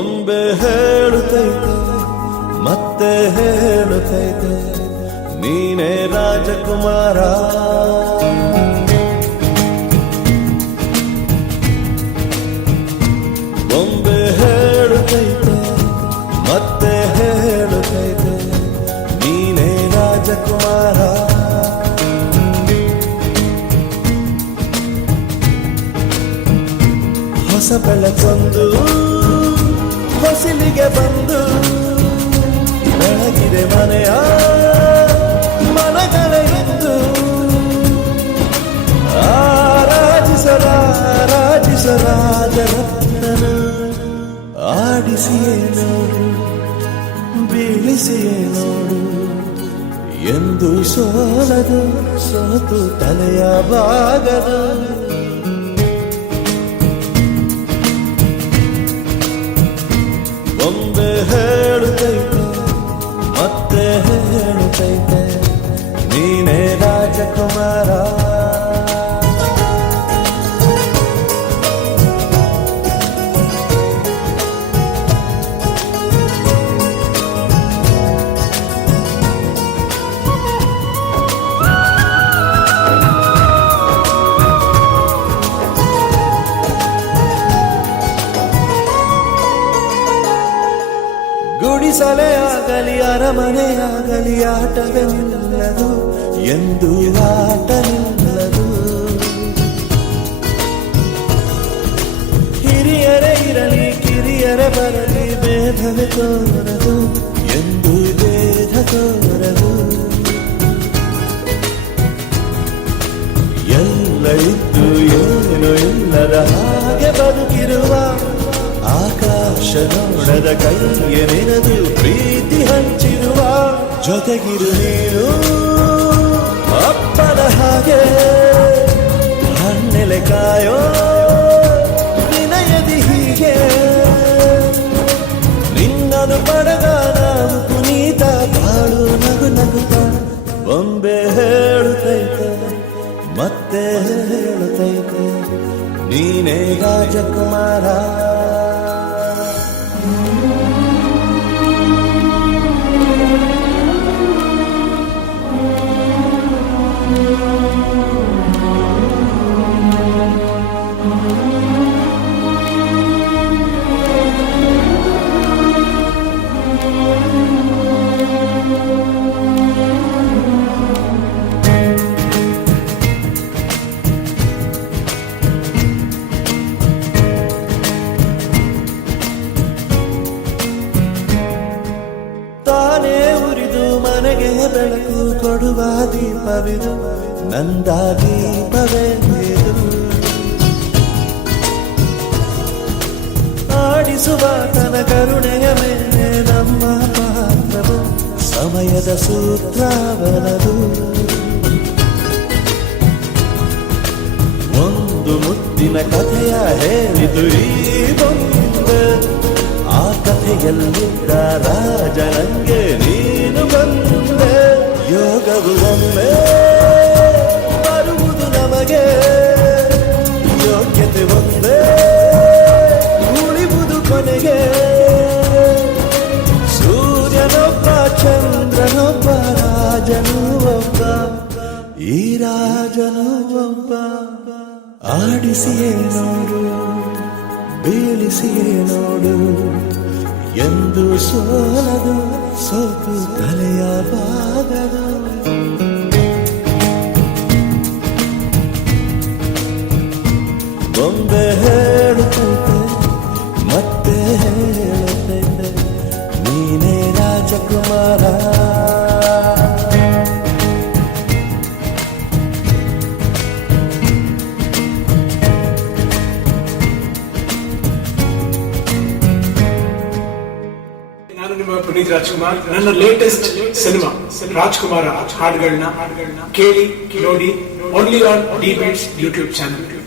ಬೊಂಬೆ ಹೇಳುತ್ತೈತೆ ಮತ್ತೆ ಹೇಳುತ್ತೈತೆ ನೀನೇ ರಾಜಕುಮಾರ. ಬೊಂಬೆ ಹೇಳುತ್ತೈತೆ ಮತ್ತೆ ಹೇಳುತ್ತೈತೆ ನೀನೇ ರಾಜಕುಮಾರ. ಹೊಸ ಬೆಳಕೊಂದು ಹೊಸಿಲಿಗೆ ಬಂದು ಬೆಳಗಿದೆ ಮನೆಯ ಮನಗಳ ಎಂದು ರಾಜರತ್ನನ ಆಡಿಸಿಯೇ ನೋಡು ಬೀಳಿಸಿಯೇ ನೋಡು ಎಂದು ಸೋಲದು ಸೋತು ತಲೆಯ ಬಾಗದು. ಬೊಂಬೆ ಹೇಳುತ್ತೈತೆ ಮತ್ತೆ ಹೇಳುತ್ತೈತೆ ನೀನೇ ರಾಜಕುಮಾರ. ಗುಡಿಸಲೇ ಆಗಲಿ ಅರಮನೆಯಾಗಲಿ ಆಟವೇ ನಿಲ್ಲದು ಎಂದು ಆಟ ನಿಲ್ಲದು. ಹಿರಿಯರೇ ಇರಲಿ ಕಿರಿಯರೇ ಬರಲಿ ಭೇದವೇ ತೋರದು ಎಂದು ಭೇದ ತೋರದು. ಎಲ್ಲ ಇದ್ದು ಏನು ಇಲ್ಲದ ಹಾಗೆ ಬದುಕಿರುವ ಆಕಾಶ ನೋಡದ ಕೈಯೇ ನಿನದು ಪ್ರೀತಿ ಹಂಚಿರುವ ಜೊತೆಗಿರು ನೀನು ಅಪ್ಪನ ಹಾಗೆ ಹಣ್ಣೆಲೆ ಕಾಯೋ ವಿನಯದಿ ಹೀಗೆ ನಿನ್ನನು ಪಡೆದ ನಾವು ಪುನೀತ ಬಾಳು ನಗು ನಗುತ್ತ. ಬೊಂಬೆ ಹೇಳುತ್ತೈತೆ ಮತ್ತೆ ಹೇಳುತ್ತೈತೆ ನೀನೇ ರಾಜಕುಮಾರ. ತಾನೇ ಉರಿದು ಮನೆಗೆ ಬೆಳಕು ಕೊಡುವ ದೀಪವಿದು ನಂದ ದೀಪವೇ ಇದು. ಆಡಿಸುವ ತನ ಕರುಣೆಯ ಮೇಲೆ ನಮ್ಮ ಪಾತ್ರವು ಸಮಯದ ಸೂತ್ರವನದು. ಒಂದು ಮುತ್ತಿನ ಕಥೆಯ ಹೇಳಿದು ಈ ಬೊಂಬೆ, ಆ ಕಥೆಯಲ್ಲಿದ್ದ ರಾಜನಂಗೆ ನೀನು ಬಂದೆ. ಯೋಗವು ಒಮ್ಮೆ ಬರುವುದು ನಮಗೆ, ಯೋಗ್ಯತೆ ಒಂದೇ ಉಳಿವುದು ಕೊನೆಗೆ. ಸೂರ್ಯನೊಬ್ಬ ಚಂದ್ರನೊಬ್ಬ ರಾಜನು ಒಬ್ಬ, ಈ ರಾಜನು ಒಬ್ಬ. ಆಡಿಸಿಯೇ ನೋಡು ಬೀಳಿಸಿಯೇ ನೋಡು ಎಂದು ಸೋಲದು ಸೋತು ತಲೆಯ ಬಾಗದು. ಬೊಂಬೆ ಹೇಳುತ್ತೈತೆ ಮತ್ತೆ ಹೇಳುತ್ತೈತೆ ನೀನೇ ರಾಜಕುಮಾರ. ಪುನೀತ್ ರಾಜ್ಕುಮಾರ್ ನನ್ನ ಲೇಟೆಸ್ಟ್ ಸಿನಿಮಾ ರಾಜ್ಕುಮಾರ ಹಾಡುಗಳನ್ನ ಕೇಳಿ ನೋಡಿ only on D Beats YouTube channel.